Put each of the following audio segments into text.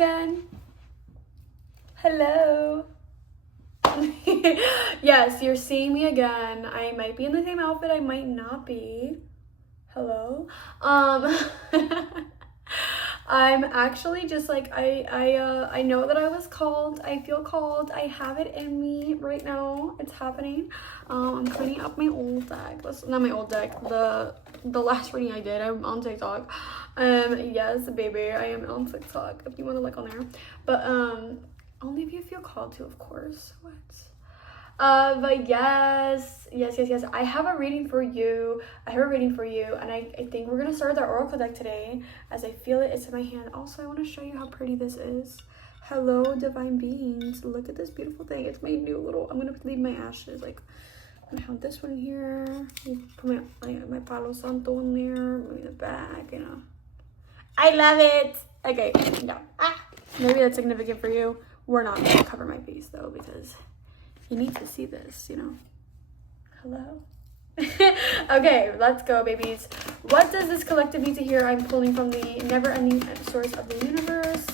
again. Hello. Yes, you're seeing me again. I might be in the same outfit, I might not be. Hello. I'm actually just like I know that I was called. I feel called. I have it in me right now. It's happening. I'm cleaning up my old deck. Not my old deck. The last reading I did. I'm on TikTok. Yes, baby, I am on TikTok. If you want to look on there, but only if you feel called to, of course. What? But yes, I have a reading for you. And I think we're gonna start with our oracle deck today, as I feel it's in my hand. Also, I want to show you how pretty this is. Hello, divine beings. Look at this beautiful thing. It's my new little, I'm gonna leave my ashes, like, I'm gonna have this one here. Put my Palo Santo in there, maybe the back, you know. I love it. Okay, no. Maybe that's significant for you. We're not gonna cover my face though, because you need to see this, you know. Hello. Okay, let's go, babies. What does this collective need to hear? I'm pulling from the never-ending source of the universe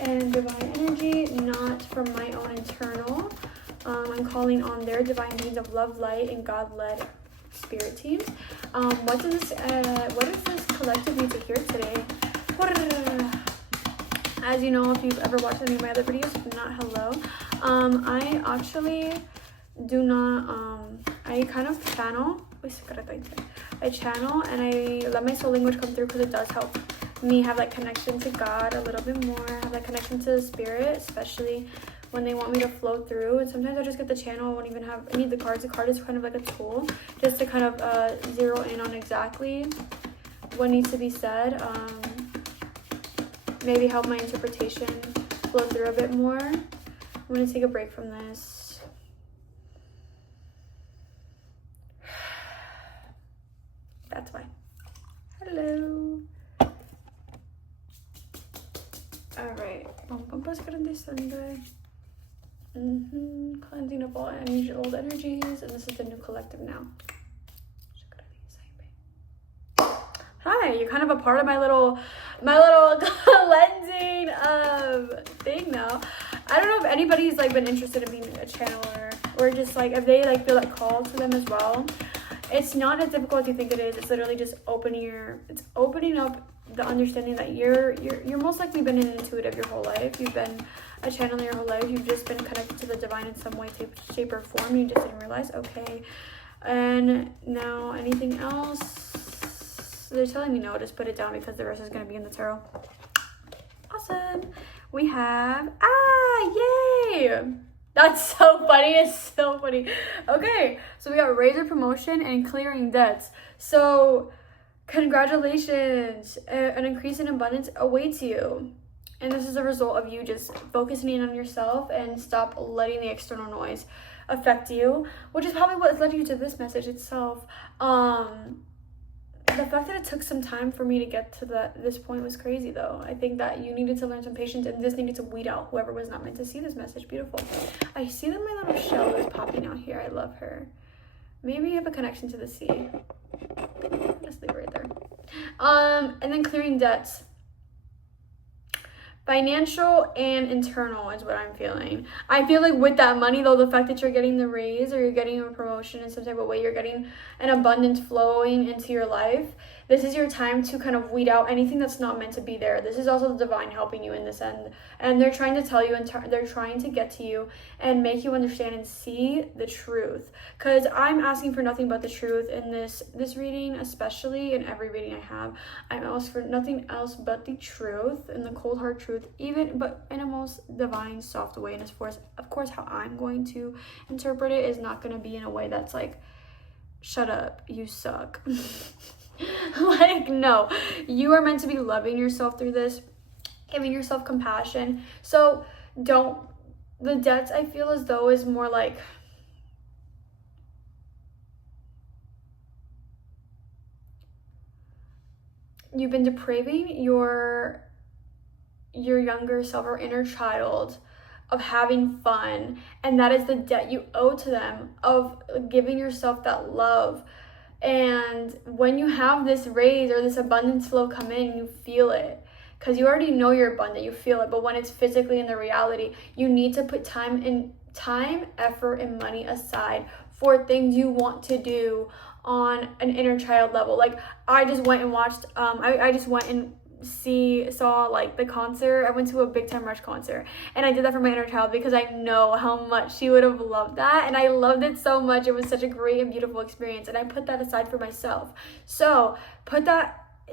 and divine energy, not from my own internal. I'm calling on their divine beings of love, light, and God-led spirit teams. What does this collective need to hear today? As you know, if you've ever watched any of my other videos, if not, hello. I actually do not, I kind of channel, I channel and I let my soul language come through, because it does help me have that connection to God a little bit more, have that connection to the spirit, especially when they want me to flow through. And sometimes I just get the channel, I won't even have, I need the cards. The card is kind of like a tool, just to kind of zero in on exactly what needs to be said. Maybe help my interpretation flow through a bit more. I'm gonna take a break from this. That's why. Hello. All right. Cleansing up all old energies, and this is the new collective now. Hi, you're kind of a part of my little cleansing thing now. I don't know if anybody's like been interested in being a channeler, or just like if they like feel like called to them as well. It's not as difficult as you think it is. It's literally just opening up the understanding that you're most likely been an intuitive your whole life. You've been a channeler your whole life. You've just been connected to the divine in some way, shape, or form. You just didn't realize. Okay, and now anything else? They're telling me no, just put it down, because the rest is going to be in the tarot. Awesome. We have, yay! That's so funny. It's so funny. Okay, so we got razor promotion and clearing debts. So congratulations. An increase in abundance awaits you. And this is a result of you just focusing in on yourself and stop letting the external noise affect you, which is probably what led you to this message itself. The fact that it took some time for me to get to this point was crazy, though. I think that you needed to learn some patience, and this needed to weed out whoever was not meant to see this message. Beautiful. I see that my little shell is popping out here. I love her. Maybe you have a connection to the sea. Just leave it right there. And then clearing debts. Financial and internal is what I'm feeling. I feel like with that money, though, the fact that you're getting the raise, or you're getting a promotion in some type of way, you're getting an abundance flowing into your life. This is your time to kind of weed out anything that's not meant to be there. This is also the divine helping you in this end. And they're trying to tell you, and they're trying to get to you and make you understand and see the truth. Because I'm asking for nothing but the truth in this reading, especially in every reading I have. I'm asking for nothing else but the truth, and the cold hard truth, but in a most divine, soft way. And of course, how I'm going to interpret it is not going to be in a way that's like, shut up, you suck. Like, no, you are meant to be loving yourself through this, giving yourself compassion. So the debts, I feel as though, is more like, you've been depraving your younger self or inner child of having fun, and that is the debt you owe to them, of giving yourself that love. And when you have this raise or this abundance flow come in, you feel it. because you already know you're abundant, you feel it. But when it's physically in the reality, you need to put time, effort, and money aside for things you want to do on an inner child level. Like, I just went and watched, I just went and saw like the concert. I went to a Big Time Rush concert, and I did that for my inner child because I know how much she would have loved that, and I loved it so much. It was such a great and beautiful experience, and I put that aside for myself. So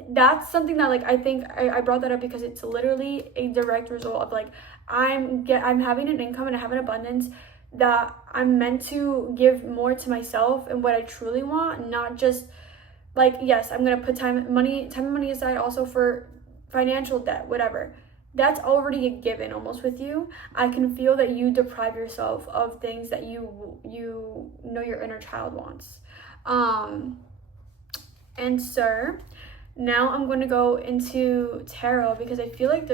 that's something that, like, I think I brought that up because it's literally a direct result of, like, I'm having an income and I have an abundance that I'm meant to give more to myself and what I truly want, not just like, yes, I'm gonna put time and money aside also for financial debt, whatever. That's already a given almost with you. I can feel that you deprive yourself of things that you know your inner child wants. And sir, now I'm going to go into tarot because I feel like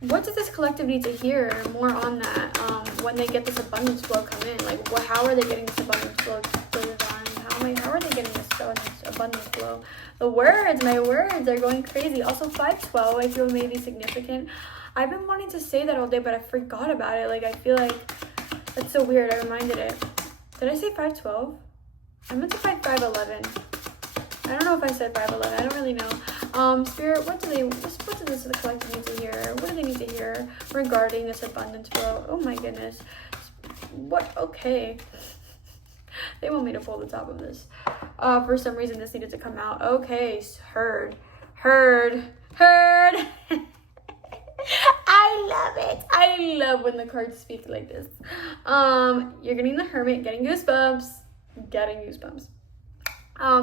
what does this collective need to hear more on that when they get this abundance flow come in? Like, how are they getting this abundance flow divine? How are they getting this abundance flow? My words are going crazy. Also, 512, I feel maybe significant. I've been wanting to say that all day, but I forgot about it. Like, I feel like that's so weird. I reminded it. Did I say 512? I meant to say 511. I don't know if I said 511. I don't really know. Spirit, what do this collective need to hear? What do they need to hear regarding this abundance flow? Oh my goodness. What? Okay. They want me to pull the top of this. For some reason, this needed to come out. Okay, heard. I love it. I love when the cards speak like this. You're getting the Hermit, getting goosebumps.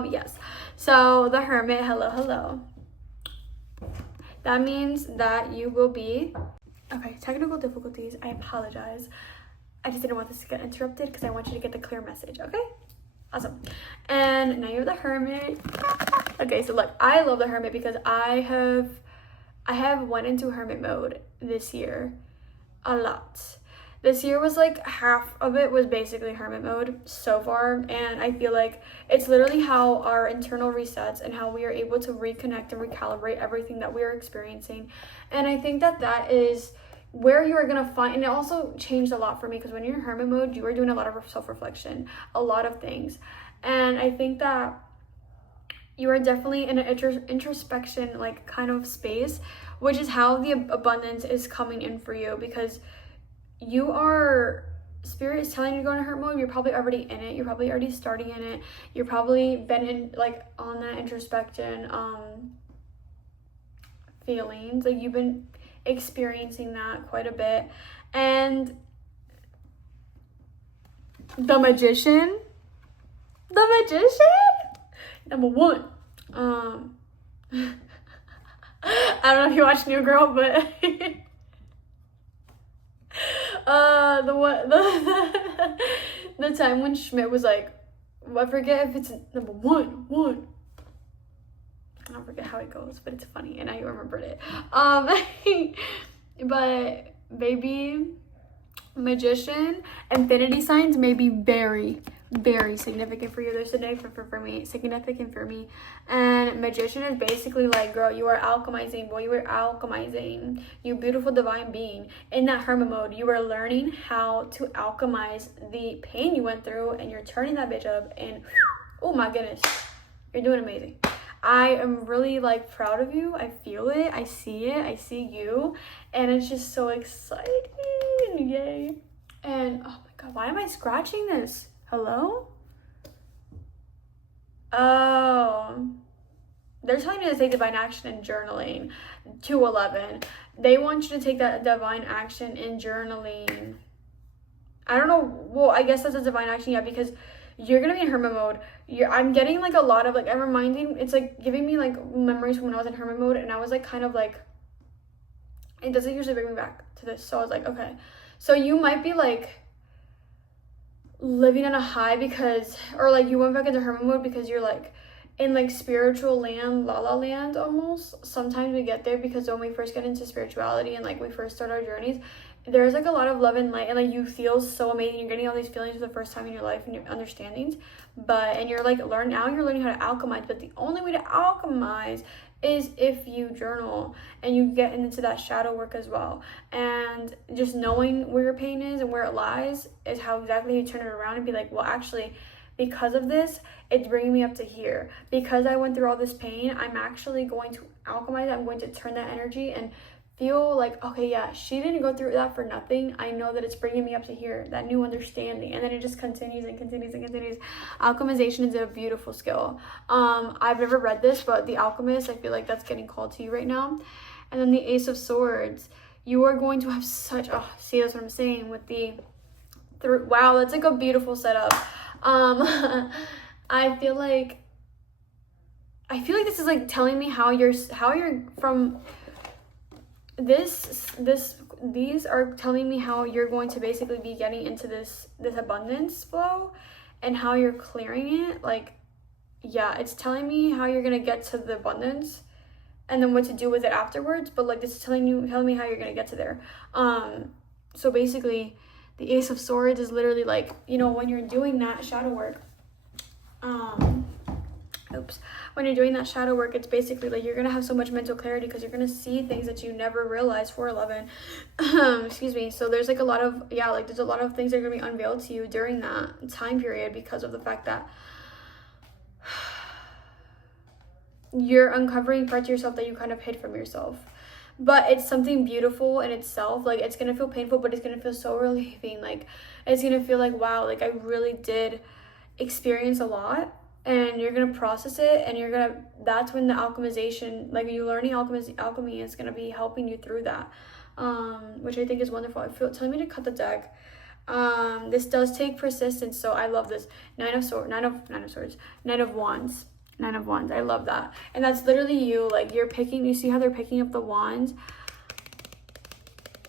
Yes. So the Hermit, hello. That means that you will be, okay, technical difficulties. I apologize. I just didn't want this to get interrupted because I want you to get the clear message, okay? Awesome. And now you're the Hermit. Okay, so look, I love the Hermit because I have went into Hermit mode this year a lot. This year was like half of it was basically Hermit mode so far, and I feel like it's literally how our internal resets and how we are able to reconnect and recalibrate everything that we are experiencing. And I think that is where you are going to find, and it also changed a lot for me because when you're in Hermit mode, you are doing a lot of self-reflection, a lot of things. And I think that you are definitely in an introspection like kind of space, which is how the abundance is coming in for you, because Spirit is telling you to go into Hermit mode. You're probably already in it. You're probably already starting in it. You're probably been in like on that introspection feelings. Like, you've been experiencing that quite a bit. And the Magician, number one. I don't know if you watch New Girl, but the time when Schmidt was like, I forget if it's number one. I don't forget how it goes, but it's funny and I remembered it. But baby, Magician, infinity signs may be very, very significant for you. They're significant for me. And Magician is basically like, girl, you are alchemizing, boy, you are alchemizing, you beautiful divine being. In that Hermit mode, you are learning how to alchemize the pain you went through, and you're turning that bitch up, and oh my goodness, you're doing amazing. I am really like proud of you. I feel it. I see you, and it's just so exciting. Yay. And oh my god, why am I scratching this? Hello? Oh, they're telling me to take divine action in journaling. 211. They want you to take that divine action in journaling. I don't know. Well, I guess that's a divine action, yeah, because you're gonna be in Hermit mode. I'm getting like a lot of like, it's like giving me like memories from when I was in Hermit mode, and I was like kind of like, it doesn't usually bring me back to this. So I was like, okay. So you might be like living on a high because, or like you went back into Hermit mode because you're like in like spiritual land, la la land almost. Sometimes we get there because when we first get into spirituality and like we first start our journeys, there's like a lot of love and light, and like you feel so amazing. You're getting all these feelings for the first time in your life and your understandings, and you're like learning how to alchemize. But the only way to alchemize is if you journal and you get into that shadow work as well. And just knowing where your pain is and where it lies is how exactly you turn it around and be like, well, actually, because of this, it's bringing me up to here. Because I went through all this pain, I'm actually going to alchemize it. I'm going to turn that energy and feel like, okay, yeah, she didn't go through that for nothing. I know that it's bringing me up to here, that new understanding. And then it just continues and continues and continues. Alchemization is a beautiful skill. I've never read this, but The Alchemist, I feel like that's getting called to you right now. And then the Ace of Swords, you are going to have such, oh, see, that's what I'm saying with the, wow, that's like a beautiful setup. I feel like this is like telling me how you're from these are telling me how you're going to basically be getting into this abundance flow and how you're clearing it. Like, yeah, it's telling me how you're gonna get to the abundance and then what to do with it afterwards, but like this is telling me how you're gonna get to there. So basically the Ace of Swords is literally like, you know, when you're doing that shadow work, when you're doing that shadow work, it's basically like you're gonna have so much mental clarity because you're gonna see things that you never realized. 411 excuse me. So there's like a lot of, yeah, like there's a lot of things that are gonna be unveiled to you during that time period because of the fact that you're uncovering parts of yourself that you kind of hid from yourself. But it's something beautiful in itself. Like, it's gonna feel painful, but it's gonna feel so relieving. Like, it's gonna feel like, wow, like I really did experience a lot. And you're gonna process it, and that's when the alchemization, like you learning alchemy is gonna be helping you through that, which I think is wonderful. Telling me to cut the deck. This does take persistence, so I love this. Nine of Wands. I love that. And that's literally you, like you see how they're picking up the wands?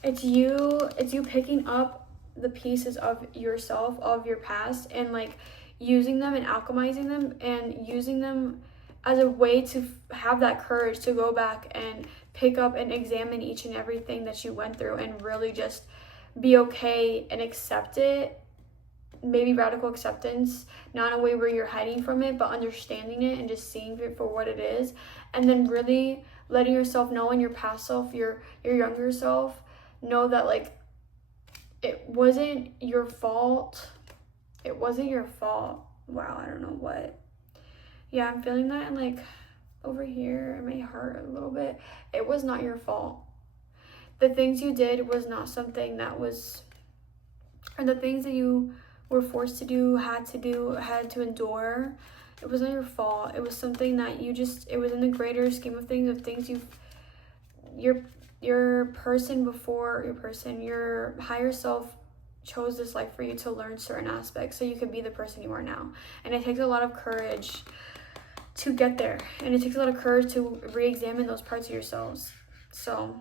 It's you picking up the pieces of yourself, of your past, and like using them and alchemizing them and using them as a way to have that courage to go back and pick up and examine each and everything that you went through and really just be okay and accept it. Maybe radical acceptance, not in a way where you're hiding from it, but understanding it and just seeing it for what it is. And then really letting yourself know, in your past self, your younger self, know that like it wasn't your fault. It wasn't your fault. Wow, I don't know what. Yeah, I'm feeling that, and like over here in my heart a little bit. It was not your fault. The things you did was not something that was, or the things that you were forced to do, had to endure. It wasn't your fault. It was something that it was in the greater scheme of things, your higher self chose this life for you to learn certain aspects so you could be the person you are now. And it takes a lot of courage to get there, and it takes a lot of courage to re-examine those parts of yourselves. So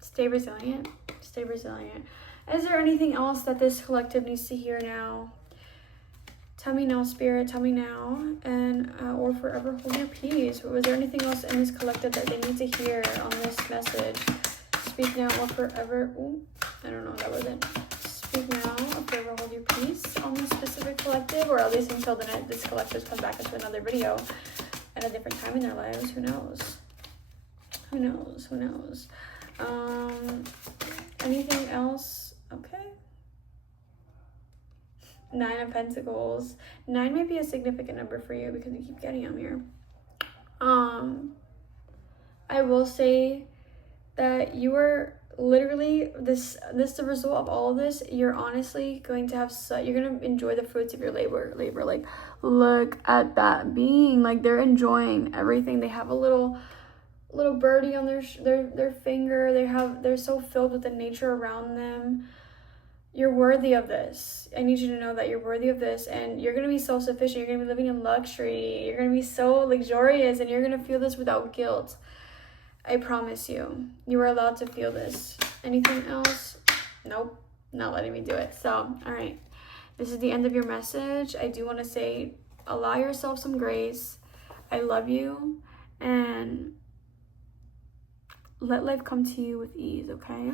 stay resilient. Is there anything else that this collective needs to hear now? Tell me now, Spirit, tell me now, and or forever hold your peace. Was there anything else in this collective that they need to hear on this message? Speak now or forever. Ooh, I don't know, that wasn't. Speak now or forever hold your peace on this specific collective, or at least until this collective comes back into another video at a different time in their lives. Who knows? Anything else? Okay. 9 of Pentacles. 9 might be a significant number for you because you keep getting them here. I will say that you are literally this the result of all of this. You're honestly going to have you're going to enjoy the fruits of your labor. Like, look at that being, like they're enjoying everything. They have a little birdie on their finger. They're so filled with the nature around them. You're worthy of this. I need you to know that you're worthy of this, and you're going to be self-sufficient. You're going to be living in luxury. You're going to be so luxurious, and you're going to feel this without guilt. I promise you. You are allowed to feel this. Anything else? Nope. Not letting me do it. So, all right. This is the end of your message. I do want to say, allow yourself some grace. I love you, and let life come to you with ease, okay?